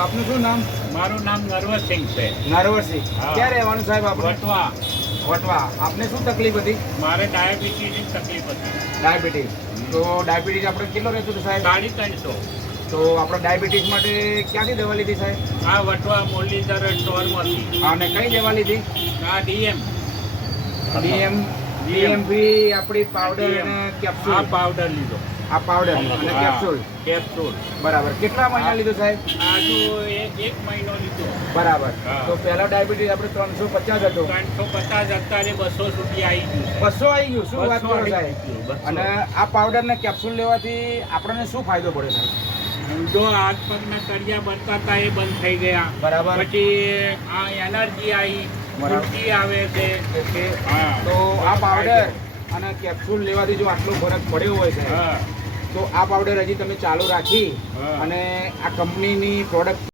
આપનું શું નામ? મારું નામ નરવરસિંહ છે. નરવરસિંહ. હા. ક્યાં રહેવાનું સાહેબ આપણે? વટવા. વટવા. આપને શું તકલીફ હતી? મારે ડાયાબિટીસની તકલીફ હતી. ડાયાબિટીસ. તો ડાયાબિટીસ આપણે કેટલો રહેતું હતું સાહેબ? 350. તો આપણે ડાયાબિટીસ માટે ક્યાંથી દવા લીધી સાહેબ? આ વટવા મુરલીધર સ્ટોરમાંથી. અને કઈ દવા લીધી? આ ડીએમ. ડીએમપી આપણી પાવડર અને આ કેપ્સ્યુલ. પાવડર લીધો. આ પાવડર અને કેપ્સ્યુલ. કેપ્સ્યુલ. બરાબર. કેટલા મહિના લીધું સાહેબ? આજુ એક મહિનો લીધો. બરાબર. હા. તો પહેલા ડાયાબિટીસ આપણે 350 હતો. 350 અત્યારે 200 સુધી આવી ગયું. 200 આવી ગયું. શું વાત કરો 200 સાહેબ? આવી ગયું, 200. અને આ પાવડર ને કેપ્સ્યુલ લેવાથી આપણને શું ફાયદો પડે સાહેબ? જો હાથ પગના કડિયા બનતા હતા એ બંધ થઈ ગયા. બરાબર. પછી આ એનર્જી આવી, બરાબર. ખુશી આવે છે. ઓકે. હા. તો આ પાવડર અને કેપ્સ્યુલ લેવાથી જો આટલો ફરક પડ્યો હોય છે હા. તો આ પાવડર હજી તમે ચાલુ રાખી હા. અને આ કંપનીની પ્રોડક્ટ